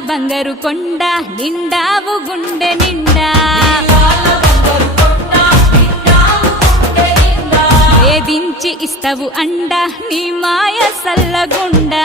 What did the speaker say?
బంగారు కొండ నిండావు గుండె నిండా వేధించి ఇస్తవు అండ నీ మాయ సల్లగుండా